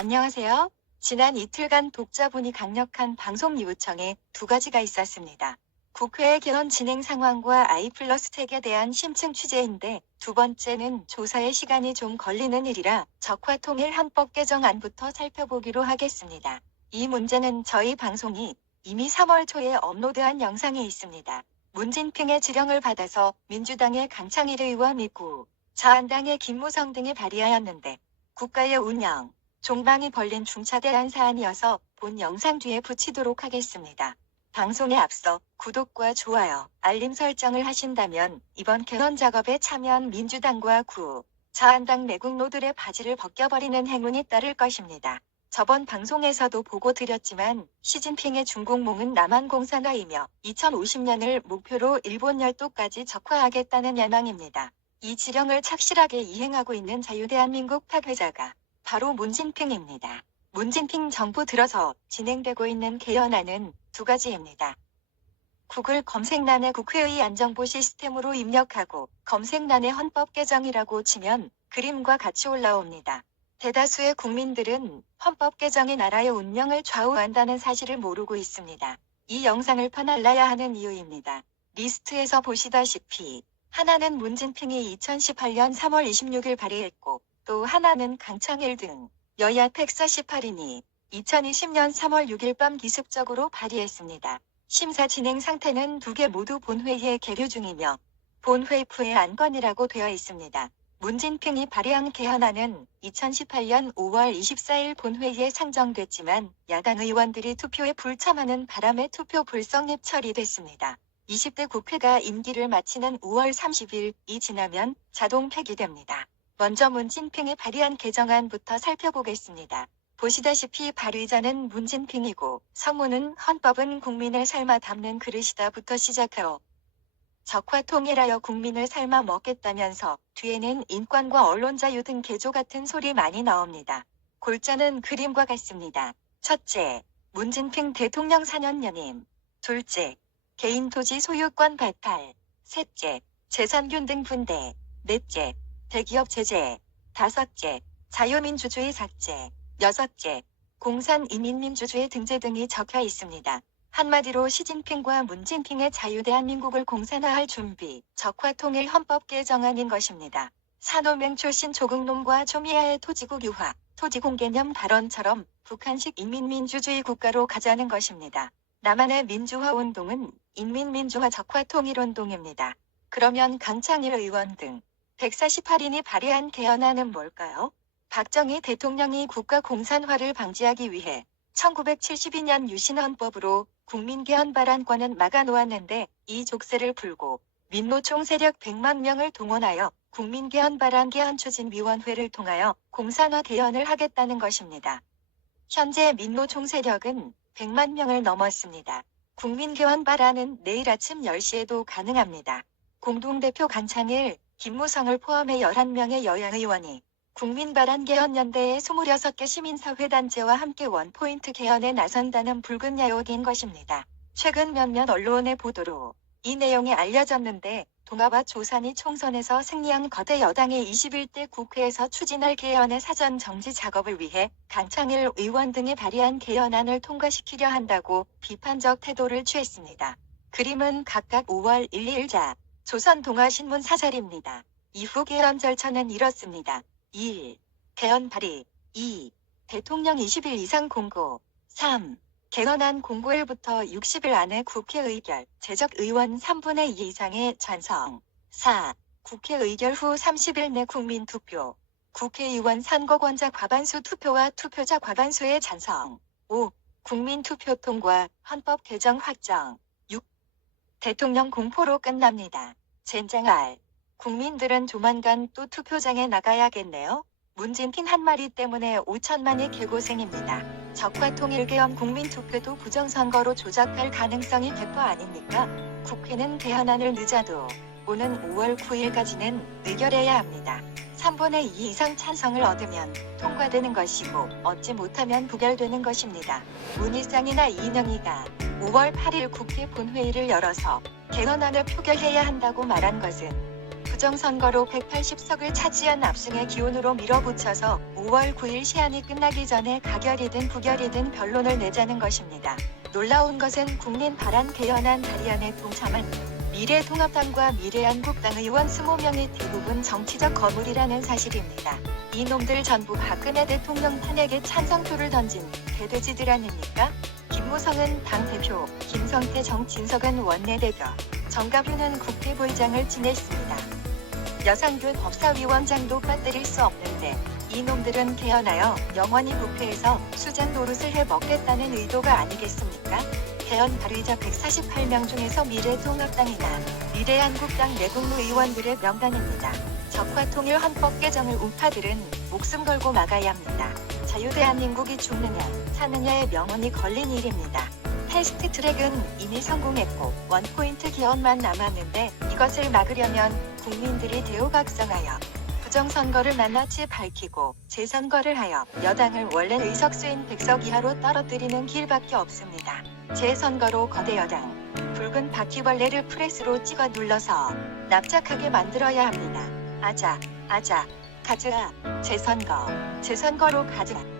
안녕하세요. 지난 이틀간 독자분이 강력한 방송 요청에 두 가지가 있었습니다. 국회의 개헌 진행 상황과 I+택에 대한 심층 취재인데, 두 번째는 조사에 시간이 좀 걸리는 일이라 적화통일 헌법 개정안부터 살펴보기로 하겠습니다. 이 문제는 저희 방송이 이미 3월 초에 업로드한 영상에 있습니다. 문진핑의 지령을 받아서 민주당의 강창일 의원이고 자한당의 김무성 등이 발의하였는데, 국가의 운영, 종방이 벌린 중차대한 사안이어서 본 영상 뒤에 붙이도록 하겠습니다. 방송에 앞서 구독과 좋아요, 알림 설정을 하신다면 이번 개헌 작업에 참여한 민주당과 자한당 매국노들의 바지를 벗겨버리는 행운이 따를 것입니다. 저번 방송에서도 보고 드렸지만 시진핑의 중국몽은 남한공산화이며 2050년을 목표로 일본 열도까지 적화하겠다는 야망입니다. 이 지령을 착실하게 이행하고 있는 자유대한민국 파괴자가 바로 문진핑입니다. 문진핑 정부 들어서 진행되고 있는 개헌안은 두 가지입니다. 구글 검색란에 국회의 안정보 시스템으로 입력하고 검색란에 헌법 개정이라고 치면 그림과 같이 올라옵니다. 대다수의 국민들은 헌법 개정이 나라의 운명을 좌우한다는 사실을 모르고 있습니다. 이 영상을 퍼날라야 하는 이유입니다. 리스트에서 보시다시피 하나는 문진핑이 2018년 3월 26일 발의했고, 또 하나는 강창일 등 여야 148인이 2020년 3월 6일 밤 기습적으로 발의했습니다. 심사 진행 상태는 두 개 모두 본회의에 계류 중이며 본회의프의 안건이라고 되어 있습니다. 문진핑이 발의한 개헌안은 2018년 5월 24일 본회의에 상정됐지만 야당 의원들이 투표에 불참하는 바람에 투표 불성립 처리됐습니다. 20대 국회가 임기를 마치는 5월 30일이 지나면 자동 폐기됩니다. 먼저 문진핑이 발의한 개정안부터 살펴보겠습니다. 보시다시피 발의자는 문진핑이고 성문은 헌법은 국민을 삶아 담는 그릇이다부터 시작하여 적화통일하여 국민을 삶아 먹겠다면서 뒤에는 인권과 언론 자유 등 개조 같은 소리 많이 나옵니다. 골자는 그림과 같습니다. 첫째, 문진핑 대통령 4년 연임. 둘째, 개인 토지 소유권 박탈. 셋째, 재산균 등 분대. 넷째, 대기업 제재. 다섯째, 자유민주주의 삭제. 여섯째, 공산 이민민주주의 등재 등이 적혀 있습니다. 한마디로 시진핑과 문진핑의 자유대한민국을 공산화할 준비, 적화통일 헌법 개정안인 것입니다. 산호맹 출신 조국놈과 조미아의 토지국 유화, 토지공개념 발언처럼 북한식 인민민주주의 국가로 가자는 것입니다. 남한의 민주화 운동은 인민민주화 적화통일 운동입니다. 그러면 강창일 의원 등 148인이 발의한 개헌안은 뭘까요? 박정희 대통령이 국가 공산화를 방지하기 위해 1972년 유신헌법으로 국민개헌 발안권은 막아놓았는데, 이 족쇄를 풀고 민노총 세력 100만 명을 동원하여 국민개헌 발안 개헌추진위원회를 통하여 공산화 개헌을 하겠다는 것입니다. 현재 민노총 세력은 100만 명을 넘었습니다. 국민개헌 발안은 내일 아침 10시에도 가능합니다. 공동대표 강창일, 김무성을 포함해 11명의 여야 의원이 국민발안개헌연대의 26개 시민사회단체와 함께 원포인트 개헌에 나선다는 붉은 야욕인 것입니다. 최근 몇몇 언론의 보도로 이 내용이 알려졌는데, 동아바 조산이 총선에서 승리한 거대 여당의 21대 국회에서 추진할 개헌의 사전 정지 작업을 위해 강창일 의원 등이 발의한 개헌안을 통과시키려 한다고 비판적 태도를 취했습니다. 그림은 각각 5월 1, 2일자 조선동아신문 사설입니다. 이후 개헌 절차는 이렇습니다. 1. 개헌 발의. 2. 대통령 20일 이상 공고. 3. 개헌안 공고일부터 60일 안에 국회 의결, 제적 의원 3분의 2 이상의 찬성. 4. 국회 의결 후 30일 내 국민투표. 국회의원 선거권자 과반수 투표와 투표자 과반수의 찬성. 5. 국민투표 통과, 헌법 개정 확정. 6. 대통령 공포로 끝납니다. 젠장할. 국민들은 조만간 또 투표장에 나가야겠네요. 문진핑 한 마리 때문에 5천만이 개고생입니다. 적화통일 개헌 국민투표도 부정선거로 조작할 가능성이 100% 아닙니까? 국회는 개헌안을 늦어도 오는 5월 9일까지는 의결해야 합니다. 3분의 2 이상 찬성을 얻으면 통과되는 것이고, 얻지 못하면 부결되는 것입니다. 문희상이나 이인영이가 5월 8일 국회 본회의를 열어서 개헌안을 표결해야 한다고 말한 것은 부정선거로 180석을 차지한 압승의 기운으로 밀어붙여서 5월 9일 시한이 끝나기 전에 가결이든 부결이든 변론을 내자는 것입니다. 놀라운 것은 국민 바란 개헌안 발의안에 동참한 미래통합당과 미래한국당 의원 20명이 대부분 정치적 거물이라는 사실입니다. 이놈들 전부 박근혜 대통령 탄핵에 찬성표를 던진 개돼지들 아닙니까? 김무성은 당대표, 김성태 정진석은 원내대표, 정가뷰는 국회부의장을 지냈습니다. 여상균 법사위원장도 빠뜨릴 수 없는데 이놈들은 개헌하여 영원히 국회에서 수장 노릇을 해먹겠다는 의도가 아니겠습니까? 개헌 발의자 148명 중에서 미래통합당이나 미래한국당 내국무 의원들의 명단입니다. 적화통일 헌법 개정을 우파들은 목숨 걸고 막아야 합니다. 자유대한민국이 죽느냐 사느냐의 명운이 걸린 일입니다. 패스트트랙은 이미 성공했고 원포인트 개헌만 남았는데 이것을 막으려면 국민들이 대우각성하여 부정선거를 낱낱이 밝히고 재선거를 하여 여당을 원래 의석수인 100석 이하로 떨어뜨리는 길밖에 없습니다. 재선거로 거대 여당 붉은 바퀴벌레를 프레스로 찍어 눌러서 납작하게 만들어야 합니다. 아자 가자 재선거로 가자.